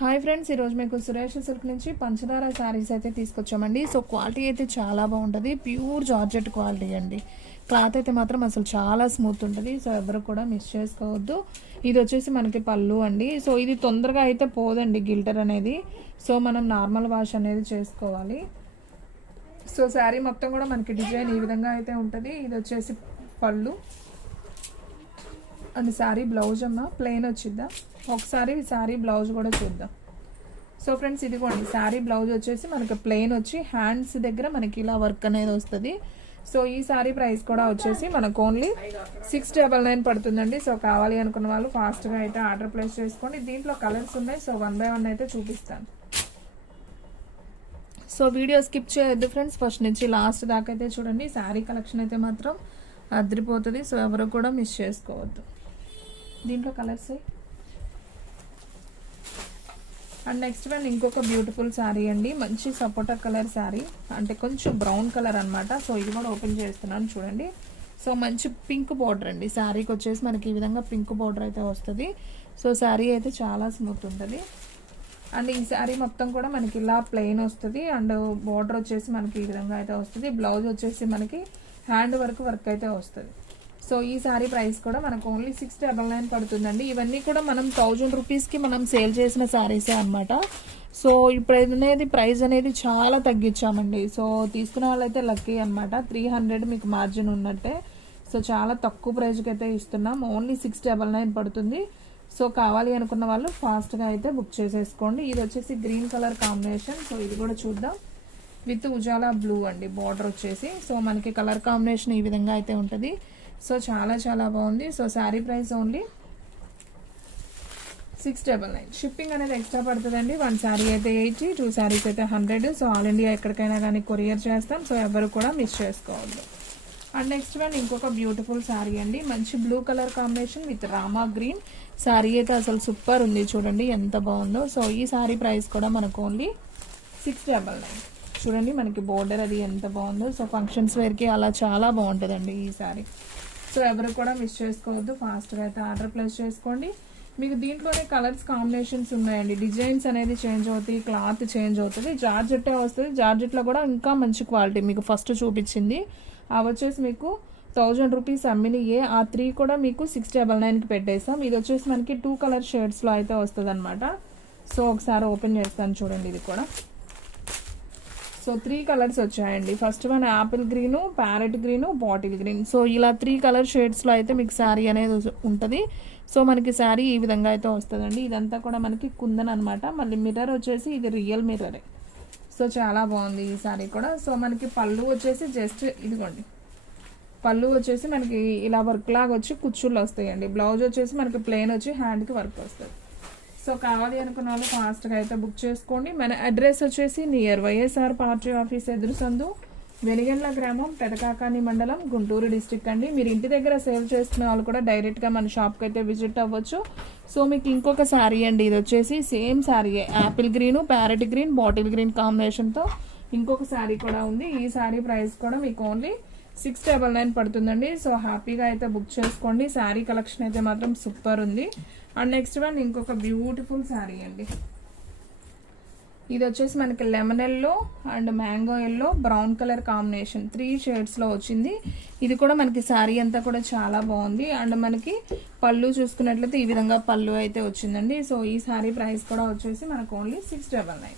Hi friends, ఈరోజు మీకు Suresh silk నుంచి పంచదార శారీస్ అయితే తీసుకొచ్చామండి. సో క్వాలిటీ అయితే చాలా బాగుంటుంది, ప్యూర్ జార్జెట్ క్వాలిటీ అండి. క్లాత్ అయితే మాత్రం అసలు చాలా స్మూత్ ఉంటుంది. సో ఎవరు కూడా మిస్ చేసుకోవద్దు. ఇది వచ్చేసి మనకి పళ్ళు అండి. సో ఇది తొందరగా అయితే పోదండి గిల్టర్ అనేది. సో మనం నార్మల్ వాష్ అనేది చేసుకోవాలి. సో శారీ మొత్తం కూడా మనకి డిజైన్ ఈ విధంగా అయితే ఉంటుంది. ఇది వచ్చేసి పళ్ళు అండ్ శారీ బ్లౌజ్ అమ్మ ప్లెయిన్ వచ్చిద్దా, ఒకసారి శారీ బ్లౌజ్ కూడా చూద్దాం. సో ఫ్రెండ్స్ ఇదిగోండి, శారీ బ్లౌజ్ వచ్చేసి మనకి ప్లెయిన్ వచ్చి హ్యాండ్స్ దగ్గర మనకి ఇలా వర్క్ అనేది వస్తుంది. సో ఈ శారీ ప్రైస్ కూడా వచ్చేసి మనకు ఓన్లీ 699 పడుతుందండి. సో కావాలి అనుకున్న వాళ్ళు ఫాస్ట్గా అయితే ఆర్డర్ ప్లేస్ చేసుకోండి. దీంట్లో కలర్స్ ఉన్నాయి. సో 1 by 1 అయితే చూపిస్తాను. సో వీడియో స్కిప్ చేయొద్దు ఫ్రెండ్స్, ఫస్ట్ నుంచి లాస్ట్ దాకా అయితే చూడండి. శారీ కలెక్షన్ అయితే మాత్రం అదిరిపోతుంది. సో ఎవరు కూడా మిస్ చేసుకోవద్దు. దీంట్లో కలర్స్ అండ్ నెక్స్ట్ వన్ ఇంకొక బ్యూటిఫుల్ శారీ అండి. మంచి సపోటా కలర్ శారీ, అంటే కొంచెం బ్రౌన్ కలర్ అనమాట. సో ఇది కూడా ఓపెన్ చేస్తున్నాను చూడండి. సో మంచి పింక్ బార్డర్ అండి. శారీకి వచ్చేసి మనకి ఈ విధంగా పింక్ బార్డర్ అయితే వస్తుంది. సో శారీ అయితే చాలా స్మూత్ ఉంటుంది. అండ్ ఈ శారీ మొత్తం కూడా మనకి ఇలా ప్లెయిన్ వస్తుంది. అండ్ బార్డర్ వచ్చేసి మనకి ఈ విధంగా అయితే వస్తుంది. బ్లౌజ్ వచ్చేసి మనకి హ్యాండ్ వర్క్ అయితే వస్తుంది. సో ఈ శారీ ప్రైస్ కూడా మనకు ఓన్లీ 699 పడుతుందండి. ఇవన్నీ కూడా మనం 1000 రూపీస్కి మనం సేల్ చేసిన శారీసే అనమాట. సో ఇప్పుడు అనేది ప్రైస్ అనేది చాలా తగ్గించామండి. సో తీసుకునే వాళ్ళైతే లక్కీ అనమాట. 300 మీకు మార్జిన్ ఉన్నట్టే. సో చాలా తక్కువ ప్రైస్కి అయితే ఇస్తున్నాం. ఓన్లీ 699 పడుతుంది. సో కావాలి అనుకున్న వాళ్ళు ఫాస్ట్గా అయితే బుక్ చేసేసుకోండి. ఇది వచ్చేసి గ్రీన్ కలర్ కాంబినేషన్. సో ఇది కూడా చూద్దాం. విత్ ఉజాలా బ్లూ అండి బార్డర్ వచ్చేసి. సో మనకి కలర్ కాంబినేషన్ ఈ విధంగా అయితే ఉంటుంది. సో చాలా చాలా బాగుంది. So sari price only 699. Shipping అనేది ఎక్స్ట్రా పడుతుందండి. 1 శారీ అయితే 80, 2 శారీస్ అయితే 100. సో ఆల్ ఇండియా ఎక్కడికైనా కానీ కొరియర్ చేస్తాం. సో ఎవరు కూడా మిస్ చేసుకోవద్దు. అండ్ నెక్స్ట్ వన్ ఇంకొక బ్యూటిఫుల్ శారీ అండి. మంచి blue colour combination with Rama green. Sari అయితే అసలు సూపర్ ఉంది, చూడండి ఎంత బాగుందో. సో ఈ శారీ ప్రైస్ కూడా మనకు ఓన్లీ 699. చూడండి మనకి బోర్డర్ అది ఎంత బాగుందో. సో ఫంక్షన్స్ వేర్కి అలా చాలా బాగుంటుందండి ఈ శారీ. సో ఎవరు కూడా మిస్ చేసుకోవద్దు, ఫాస్ట్గా అయితే ఆర్డర్ ప్లేస్ చేసుకోండి. మీకు దీంట్లోనే కలర్స్ కాంబినేషన్స్ ఉన్నాయండి. డిజైన్స్ అనేది చేంజ్ అవుతాయి, క్లాత్ చేంజ్ అవుతుంది. జార్జెట్టే వస్తుంది. జార్జెట్లో కూడా ఇంకా మంచి క్వాలిటీ మీకు ఫస్ట్ చూపించింది అవి వచ్చేసి మీకు 1000 రూపీస్ అమ్మినయే. ఆ 3 కూడా మీకు 699కి పెట్టేసాం. ఇది వచ్చేసి మనకి 2 కలర్ షేడ్స్లో అయితే వస్తుంది అనమాట. సో ఒకసారి ఓపెన్ చేస్తాను చూడండి. ఇది కూడా సో 3 కలర్స్ వచ్చాయండి. First one Apple green, parrot green, bottle green. So ఇలా 3 కలర్ షేడ్స్లో అయితే మీకు శారీ అనేది ఉంటుంది. సో మనకి శారీ ఈ విధంగా అయితే వస్తుందండి. ఇదంతా కూడా మనకి కుందన్ అనమాట. మళ్ళీ మిర్రర్ వచ్చేసి ఇది రియల్ మిర్రరే. సో చాలా బాగుంది ఈ శారీ కూడా. సో మనకి పళ్ళు వచ్చేసి జస్ట్ ఇదిగోండి, పళ్ళు వచ్చేసి మనకి ఇలా వర్క్ లాగా వచ్చి కుచ్చుళ్ళు వస్తాయండి. బ్లౌజ్ వచ్చేసి మనకి ప్లెయిన్ వచ్చి హ్యాండ్కి వర్క్ వస్తుంది. సో కావాలి అనుకున్న వాళ్ళు ఫాస్ట్గా అయితే బుక్ చేసుకోండి. మన అడ్రస్ వచ్చేసి నియర్ వైఎస్ఆర్ పార్టీ ఆఫీస్ ఎదురు సందు, వెనిగండ్ల గ్రామం, పెదకాకాని మండలం, గుంటూరు డిస్టిక్ అండి. మీరు ఇంటి దగ్గర సేల్ చేసుకునే వాళ్ళు కూడా డైరెక్ట్గా మన షాప్కి అయితే విజిట్ అవ్వచ్చు. సో మీకు ఇంకొక శారీ అండి. ఇది వచ్చేసి సేమ్ శారీయే, apple green, parrot green, bottle green కాంబినేషన్తో ఇంకొక శారీ కూడా ఉంది. ఈ శారీ ప్రైస్ కూడా మీకు ఓన్లీ 699 పడుతుందండి. సో హ్యాపీగా అయితే బుక్ చేసుకోండి. శారీ కలెక్షన్ అయితే మాత్రం సూపర్ ఉంది. అండ్ నెక్స్ట్ వన్ ఇంకొక బ్యూటిఫుల్ శారీ అండి. ఇది వచ్చేసి మనకి lemon yellow and mango yellow, brown colour combination 3 షేడ్స్లో వచ్చింది. ఇది కూడా మనకి శారీ అంతా కూడా చాలా బాగుంది. అండ్ మనకి పళ్ళు చూసుకున్నట్లయితే ఈ విధంగా పళ్ళు అయితే వచ్చిందండి. సో ఈ శారీ ప్రైస్ కూడా వచ్చేసి మనకు ఓన్లీ 699.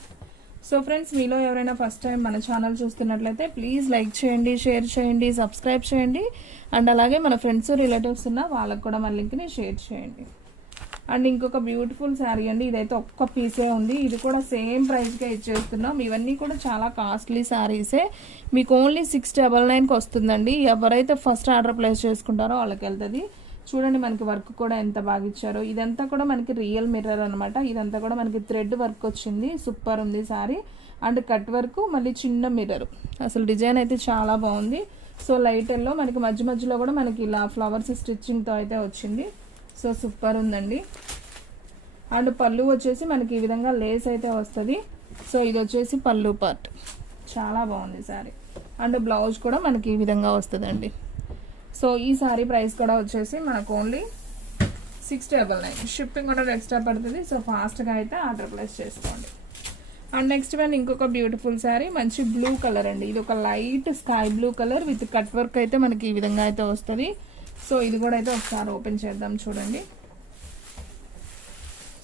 సో ఫ్రెండ్స్, మీలో ఎవరైనా ఫస్ట్ టైం మన ఛానల్ చూస్తున్నట్లయితే ప్లీజ్ లైక్ చేయండి, షేర్ చేయండి, సబ్స్క్రైబ్ చేయండి. అండ్ అలాగే మన ఫ్రెండ్స్ రిలేటివ్స్ ఉన్న వాళ్ళకు కూడా మన లింక్ని షేర్ చేయండి. అండ్ ఇంకొక బ్యూటిఫుల్ శారీ అండి. ఇదైతే ఒక్క పీసే ఉంది. ఇది కూడా సేమ్ ప్రైస్గా ఇచ్చేస్తున్నాం. ఇవన్నీ కూడా చాలా కాస్ట్లీ శారీసే. మీకు ఓన్లీ 699కి వస్తుందండి. ఎవరైతే ఫస్ట్ ఆర్డర్ ప్లేస్ చేసుకుంటారో వాళ్ళకి వెళ్తుంది. చూడండి మనకి వర్క్ కూడా ఎంత బాగా ఇచ్చారో. ఇదంతా కూడా మనకి రియల్ మిర్రర్ అనమాట. ఇదంతా కూడా మనకి థ్రెడ్ వర్క్ వచ్చింది. సూపర్ ఉంది శారీ. అండ్ కట్ వర్క్, మళ్ళీ చిన్న మిర్రర్. అసలు డిజైన్ అయితే చాలా బాగుంది. సో లైట్ ఎల్లో మనకి మధ్యలో కూడా మనకి ఇలా ఫ్లవర్స్ స్టిచ్చింగ్తో అయితే వచ్చింది. సో సూపర్ ఉందండి. అండ్ పళ్ళు వచ్చేసి మనకి ఈ విధంగా లేస్ అయితే వస్తుంది. సో ఇది వచ్చేసి పళ్ళు పార్ట్, చాలా బాగుంది శారీ. అండ్ బ్లౌజ్ కూడా మనకి ఈ విధంగా వస్తుందండి. సో ఈ శారీ ప్రైస్ కూడా వచ్చేసి మనకు ఓన్లీ 699. షిప్పింగ్ అనేది ఎక్స్ట్రా పడుతుంది. సో ఫాస్ట్గా అయితే ఆర్డర్ ప్లేస్ చేసుకోండి. అండ్ నెక్స్ట్ వన్ ఇంకొక బ్యూటిఫుల్ శారీ, మంచి బ్లూ కలర్ అండి. ఇది ఒక light sky blue colour with cut work అయితే మనకి ఈ విధంగా అయితే వస్తుంది. సో ఇది కూడా అయితే ఒకసారి ఓపెన్ చేద్దాం చూడండి.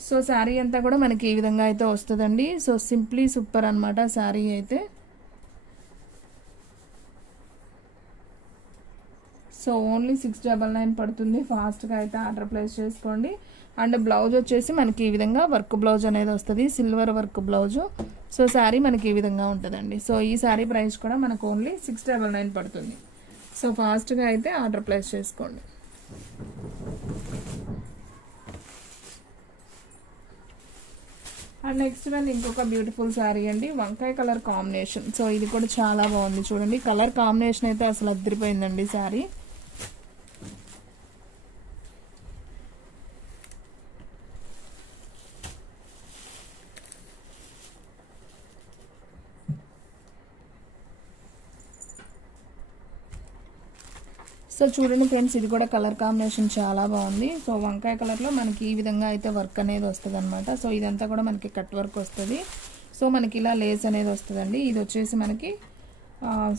సో శారీ అంతా కూడా మనకి ఈ విధంగా అయితే వస్తుందండి. సో సింప్లీ సూపర్ అనమాట శారీ అయితే. సో ఓన్లీ 699 పడుతుంది. ఫాస్ట్గా అయితే ఆర్డర్ ప్లేస్ చేసుకోండి. అండ్ బ్లౌజ్ వచ్చేసి మనకి ఈ విధంగా వర్క్ బ్లౌజ్ అనేది వస్తుంది, silver work blouse. So sari మనకి ఈ విధంగా ఉంటుందండి. సో ఈ శారీ ప్రైస్ కూడా మనకు ఓన్లీ 699 పడుతుంది. సో ఫాస్ట్గా అయితే ఆర్డర్ ప్లేస్ చేసుకోండి. అండ్ నెక్స్ట్ వన్ ఇంకొక బ్యూటిఫుల్ శారీ అండి, వంకాయ కలర్ కాంబినేషన్. సో ఇది కూడా చాలా బాగుంది చూడండి. కలర్ కాంబినేషన్ అయితే అసలు అదిరిపోయిందండి శారీ. సో చూడండి ఫ్రెండ్స్, ఇది కూడా కలర్ కాంబినేషన్ చాలా బాగుంది. సో వంకాయ కలర్లో మనకి ఈ విధంగా అయితే వర్క్ అనేది వస్తుంది అనమాట. సో ఇదంతా కూడా మనకి కట్ వర్క్ వస్తుంది. సో మనకి ఇలా లేస్ అనేది వస్తుందండి. ఇది వచ్చేసి మనకి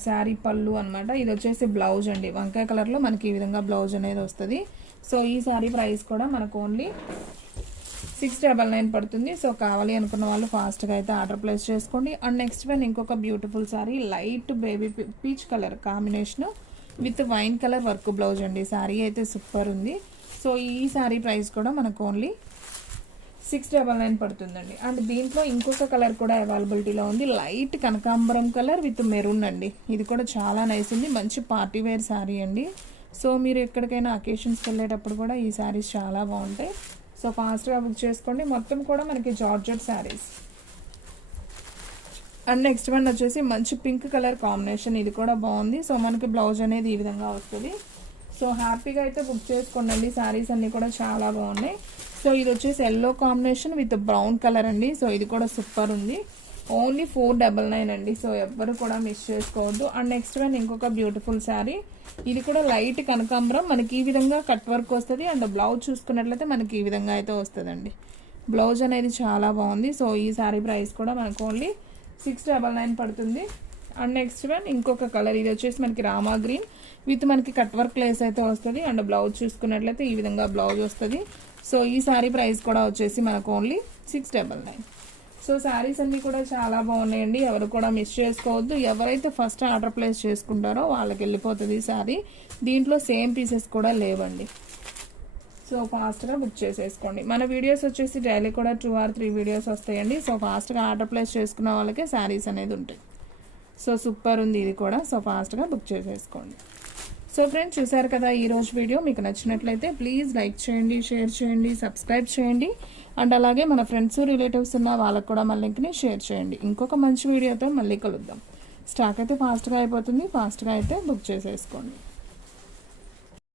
శారీ పళ్ళు అనమాట. ఇది వచ్చేసి బ్లౌజ్ అండి. వంకాయ కలర్లో మనకి ఈ విధంగా బ్లౌజ్ అనేది వస్తుంది. సో ఈ శారీ ప్రైస్ కూడా మనకు ఓన్లీ 699 పడుతుంది. సో కావాలి అనుకున్న వాళ్ళు ఫాస్ట్గా అయితే ఆర్డర్ ప్లేస్ చేసుకోండి. అండ్ నెక్స్ట్ వన్ ఇంకొక beautiful sari, light baby peach colour combination with wine colour work blouse అండి. శారీ అయితే సూపర్ ఉంది. సో ఈ శారీ ప్రైస్ కూడా మనకు ఓన్లీ 699 పడుతుందండి. అండ్ దీంట్లో ఇంకొక కలర్ కూడా అవైలబిలిటీలో ఉంది, లైట్ కనకాంబరం కలర్ విత్ మెరూన్ అండి. ఇది కూడా చాలా నైస్ ఉంది, మంచి పార్టీ వేర్ శారీ అండి. సో మీరు ఎక్కడికైనా అకేషన్స్కి వెళ్ళేటప్పుడు కూడా ఈ శారీస్ చాలా బాగుంటాయి. సో ఫాస్ట్గా బుక్ చేసుకోండి. మొత్తం కూడా మనకి georgette saris. And next one వచ్చేసి మంచి పింక్ కలర్ కాంబినేషన్. ఇది కూడా బాగుంది. సో మనకి బ్లౌజ్ అనేది ఈ విధంగా వస్తుంది. సో హ్యాపీగా అయితే బుక్ చేసుకోండి. శారీస్ అన్నీ కూడా చాలా బాగున్నాయి. సో ఇది వచ్చేసి yellow combination with brown colour అండి. సో ఇది కూడా సూపర్ ఉంది. ఓన్లీ 499 అండి. సో ఎవ్వరు కూడా మిస్ చేసుకోవద్దు. అండ్ నెక్స్ట్ వన్ ఇంకొక బ్యూటిఫుల్ శారీ, ఇది కూడా లైట్ కనకాంబరం, మనకి ఈ విధంగా కట్ వర్క్ వస్తుంది. అండ్ బ్లౌజ్ చూసుకున్నట్లయితే మనకి ఈ విధంగా అయితే వస్తుందండి. బ్లౌజ్ అనేది చాలా బాగుంది. సో ఈ శారీ ప్రైస్ కూడా మనకు ఓన్లీ 699 పడుతుంది. అండ్ నెక్స్ట్ వన్ ఇంకొక కలర్, ఇది వచ్చేసి మనకి రామా గ్రీన్ విత్ మనకి కట్ వర్క్ లేస్ అయితే వస్తుంది. అండ్ బ్లౌజ్ చూసుకున్నట్లయితే ఈ విధంగా బ్లౌజ్ వస్తుంది. సో ఈ శారీ ప్రైస్ కూడా వచ్చేసి మనకు ఓన్లీ 699. సో శారీస్ అన్నీ కూడా చాలా బాగున్నాయండి. ఎవరు కూడా మిస్ చేసుకోవద్దు. ఎవరైతే ఫస్ట్ ఆర్డర్ ప్లేస్ చేసుకుంటారో వాళ్ళకి వెళ్ళిపోతుంది శారీ. దీంట్లో సేమ్ పీసెస్ కూడా లేవండి. సో ఫాస్ట్గా బుక్ చేసేసుకోండి. మన వీడియోస్ వచ్చేసి డైలీ కూడా 2 or 3 వీడియోస్ వస్తాయండి. సో ఫాస్ట్గా ఆర్డర్ ప్లేస్ చేసుకున్న వాళ్ళకే శారీస్ అనేది ఉంటాయి. సో సూపర్ ఉంది ఇది కూడా. సో ఫాస్ట్గా బుక్ చేసేసుకోండి. సో ఫ్రెండ్స్ చూసారు కదా ఈరోజు వీడియో. మీకు నచ్చినట్లయితే ప్లీజ్ లైక్ చేయండి, షేర్ చేయండి, సబ్స్క్రైబ్ చేయండి. అండ్ అలాగే మన ఫ్రెండ్స్ రిలేటివ్స్ ఉన్న వాళ్ళకు కూడా మన లింక్ని షేర్ చేయండి. ఇంకొక మంచి వీడియోతో మళ్ళీ కలుద్దాం. స్టాక్ అయితే ఫాస్ట్గా అయిపోతుంది. ఫాస్ట్గా అయితే బుక్ చేసేసుకోండి.